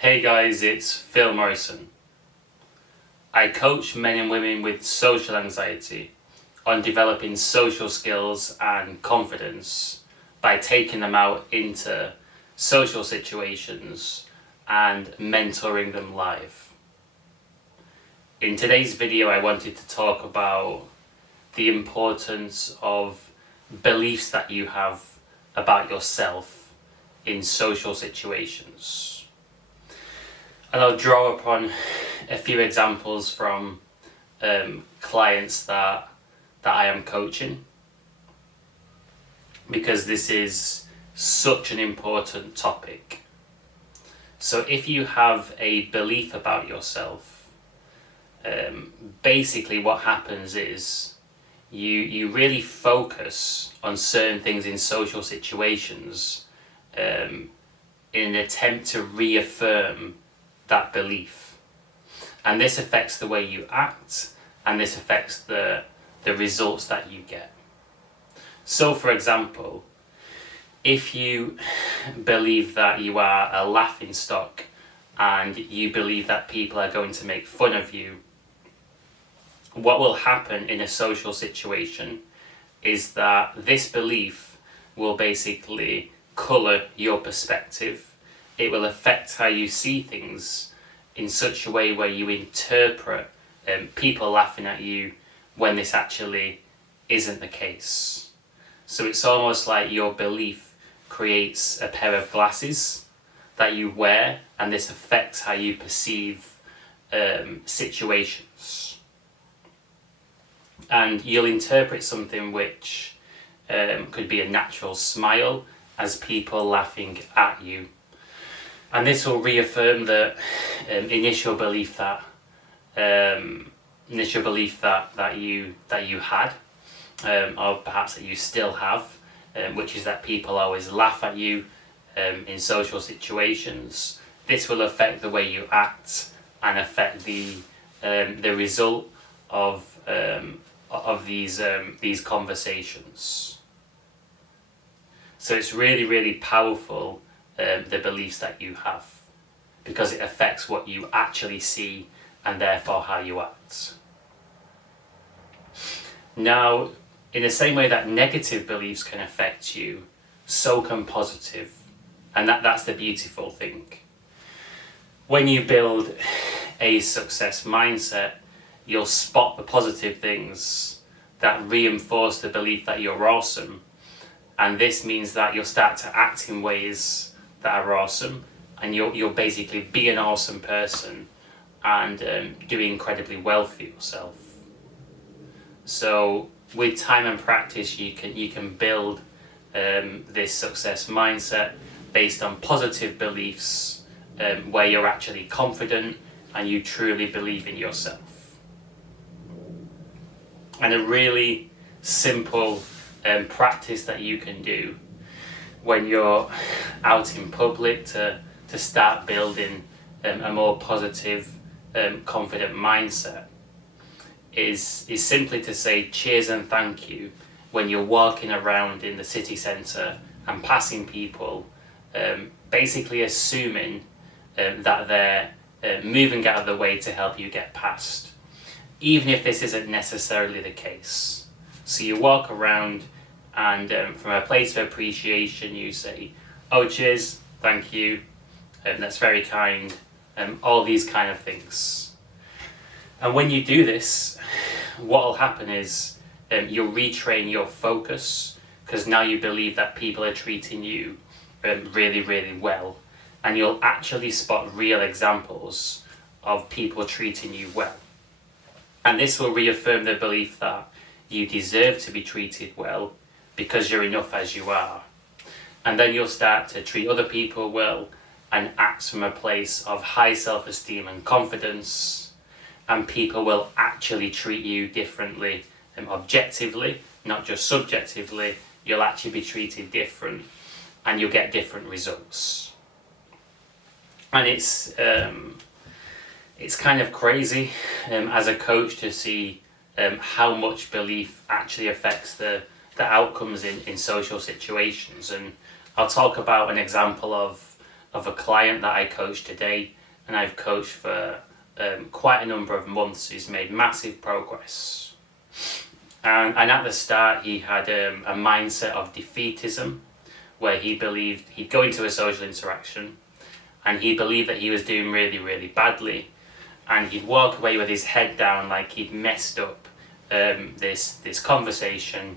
Hey guys, it's Phil Morrison. I coach men and women with social anxiety on developing social skills and confidence by taking them out into social situations and mentoring them live. In today's video, I wanted to talk about the importance of beliefs that you have about yourself in social situations. And I'll draw upon a few examples from clients that I am coaching, because this is such an important topic. So if you have a belief about yourself, basically what happens is you really focus on certain things in social situations in an attempt to reaffirm that belief. And this affects the way you act, and this affects the results that you get. So for example, if you believe that you are a laughing stock and you believe that people are going to make fun of you, what will happen in a social situation is that this belief will basically colour your perspective. It will affect how you see things in such a way where you interpret people laughing at you when this actually isn't the case. So it's almost like your belief creates a pair of glasses that you wear, and this affects how you perceive situations. And you'll interpret something which could be a natural smile as people laughing at you. And this will reaffirm the initial belief that you had, or perhaps that you still have, which is that people always laugh at you in social situations. This will affect the way you act and affect the result of these conversations. So it's really powerful, the beliefs that you have, because it affects what you actually see and therefore how you act. Now, in the same way that negative beliefs can affect you, so can positive. And that's the beautiful thing. When you build a success mindset, you'll spot the positive things that reinforce the belief that you're awesome. And this means that you'll start to act in ways that are awesome, and you'll basically be an awesome person and do incredibly well for yourself. So with time and practice, you can build this success mindset based on positive beliefs, where you're actually confident and you truly believe in yourself. And a really simple practice that you can do when you're out in public to start building a more positive, confident mindset is simply to say cheers and thank you when you're walking around in the city centre and passing people, basically assuming that they're moving out of the way to help you get past, even if this isn't necessarily the case. So you walk around and from a place of appreciation you say, oh cheers, thank you, that's very kind, all these kind of things. And when you do this, what will happen is you'll retrain your focus, because now you believe that people are treating you really well, and you'll actually spot real examples of people treating you well. And this will reaffirm the belief that you deserve to be treated well because you're enough as you are. And then you'll start to treat other people well and act from a place of high self-esteem and confidence, and people will actually treat you differently and objectively, not just subjectively. You'll actually be treated different and you'll get different results. And it's kind of crazy as a coach to see how much belief actually affects the outcomes in social situations. And I'll talk about an example of of a client that I coach today, and I've coached for quite a number of months, who's made massive progress. And at the start, he had a mindset of defeatism, where he believed he'd go into a social interaction and he believed that he was doing really, really badly, and he'd walk away with his head down like he'd messed up this conversation,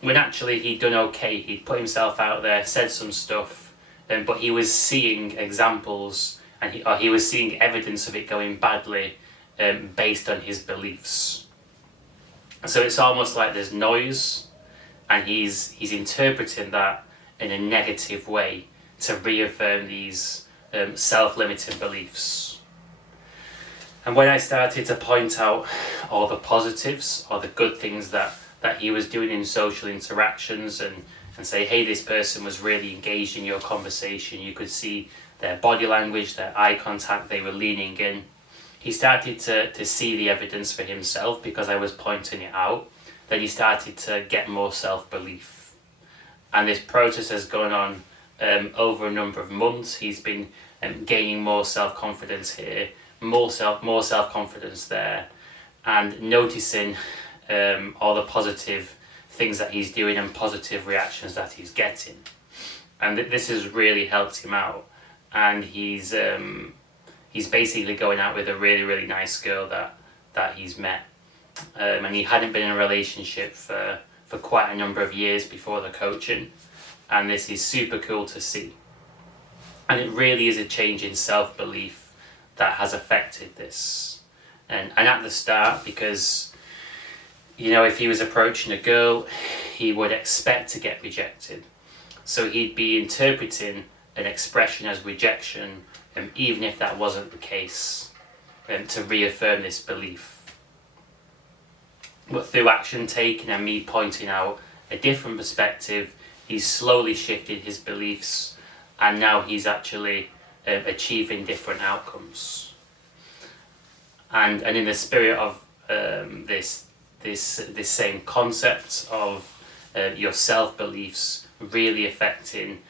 when actually he'd done okay. He'd put himself out there, said some stuff, but he was seeing examples, and he was seeing evidence of it going badly based on his beliefs. So it's almost like there's noise, and he's interpreting that in a negative way to reaffirm these self-limiting beliefs. And when I started to point out all the positives or the good things that he was doing in social interactions, and say, hey, this person was really engaged in your conversation, you could see their body language, their eye contact, they were leaning in. He started to see the evidence for himself because I was pointing it out. Then he started to get more self-belief. And this process has gone on over a number of months. He's been gaining more self-confidence here, more self-confidence there, and noticing all the positive things that he's doing and positive reactions that he's getting. And this has really helped him out. And he's basically going out with a really, really nice girl that he's met. And he hadn't been in a relationship for quite a number of years before the coaching. And this is super cool to see. And it really is a change in self-belief that has affected this. And at the start, because, you know, if he was approaching a girl, he would expect to get rejected. So he'd be interpreting an expression as rejection, even if that wasn't the case, to reaffirm this belief. But through action taken and me pointing out a different perspective, he's slowly shifted his beliefs, and now he's actually achieving different outcomes. And in the spirit of this same concept of your self-beliefs really affecting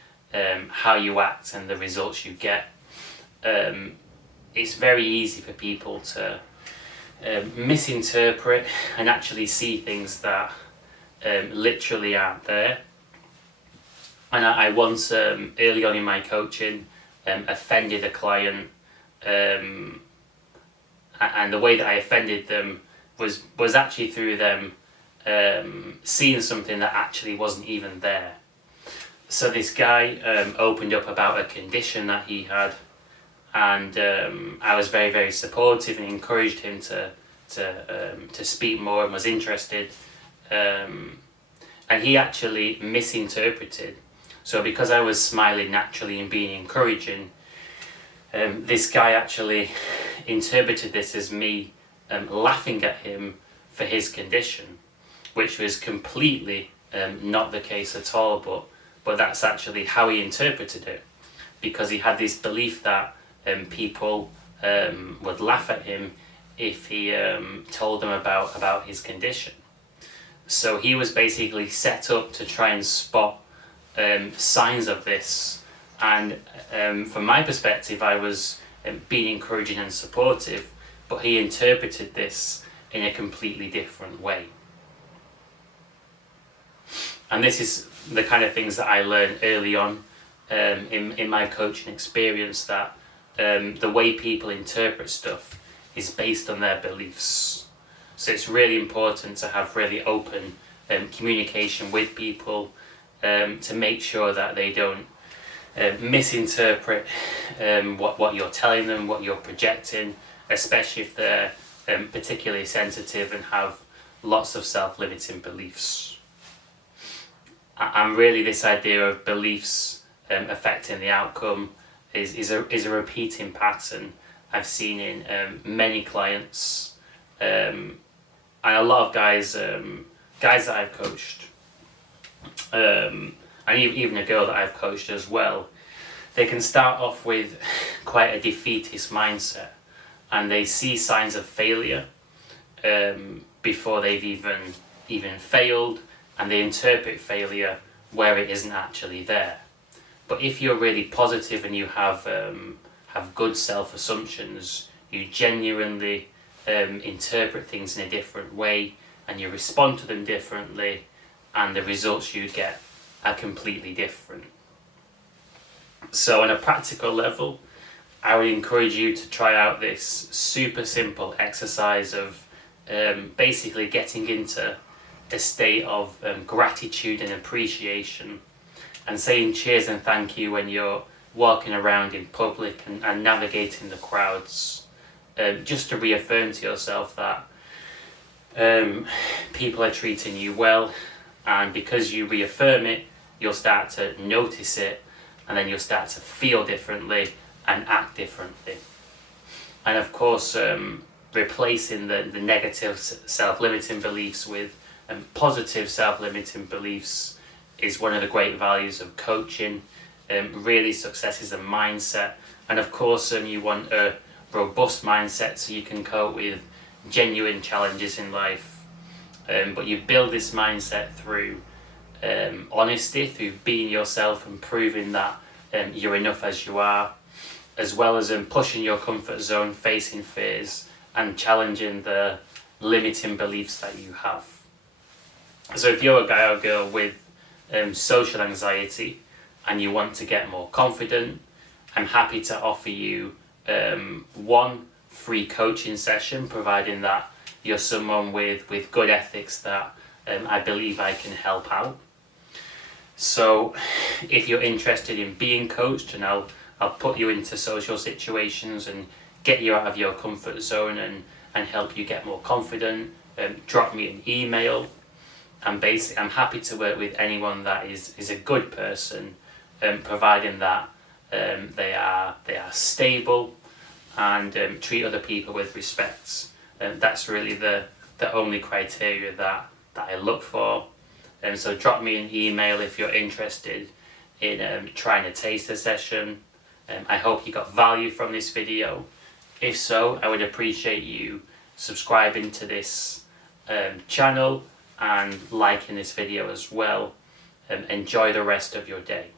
how you act and the results you get, it's very easy for people to misinterpret and actually see things that literally aren't there. And I once, early on in my coaching, offended a client, and the way that I offended them was actually through them seeing something that actually wasn't even there. So this guy opened up about a condition that he had, and I was very, very supportive and encouraged him to speak more and was interested. And he actually misinterpreted. So because I was smiling naturally and being encouraging, this guy actually interpreted this as me laughing at him for his condition, which was completely not the case at all, but that's actually how he interpreted it, because he had this belief that people would laugh at him if he told them about his condition. So he was basically set up to try and spot signs of this, and from my perspective I was being encouraging and supportive, but he interpreted this in a completely different way. And this is the kind of things that I learned early on in my coaching experience, that the way people interpret stuff is based on their beliefs. So it's really important to have really open communication with people, to make sure that they don't misinterpret what you're telling them, what you're projecting, especially if they're particularly sensitive and have lots of self-limiting beliefs. And really this idea of beliefs affecting the outcome is a repeating pattern I've seen in many clients, and a lot of guys that I've coached, and even a girl that I've coached as well. They can start off with quite a defeatist mindset, and they see signs of failure before they've even failed, and they interpret failure where it isn't actually there. But if you're really positive and you have good self-assumptions, you genuinely interpret things in a different way, and you respond to them differently, and the results you get are completely different. So on a practical level, I would encourage you to try out this super simple exercise of basically getting into a state of gratitude and appreciation, and saying cheers and thank you when you're walking around in public and navigating the crowds, just to reaffirm to yourself that people are treating you well, and because you reaffirm it, you'll start to notice it, and then you'll start to feel differently and act differently. And of course, replacing the negative self-limiting beliefs with positive self-limiting beliefs is one of the great values of coaching. Really, success is a mindset, and of course you want a robust mindset so you can cope with genuine challenges in life, but you build this mindset through honesty, through being yourself and proving that you're enough as you are, as well as pushing your comfort zone, facing fears and challenging the limiting beliefs that you have. So if you're a guy or girl with social anxiety and you want to get more confident, I'm happy to offer you one free coaching session, providing that you're someone with good ethics that I believe I can help out. So if you're interested in being coached, and I'll put you into social situations and get you out of your comfort zone and help you get more confident, drop me an email. And basically I'm happy to work with anyone that is a good person, providing that they are stable and treat other people with respect. That's really the only criteria that I look for. So drop me an email if you're interested in trying to taste a session. I hope you got value from this video. If so, I would appreciate you subscribing to this channel and liking this video as well. Enjoy the rest of your day.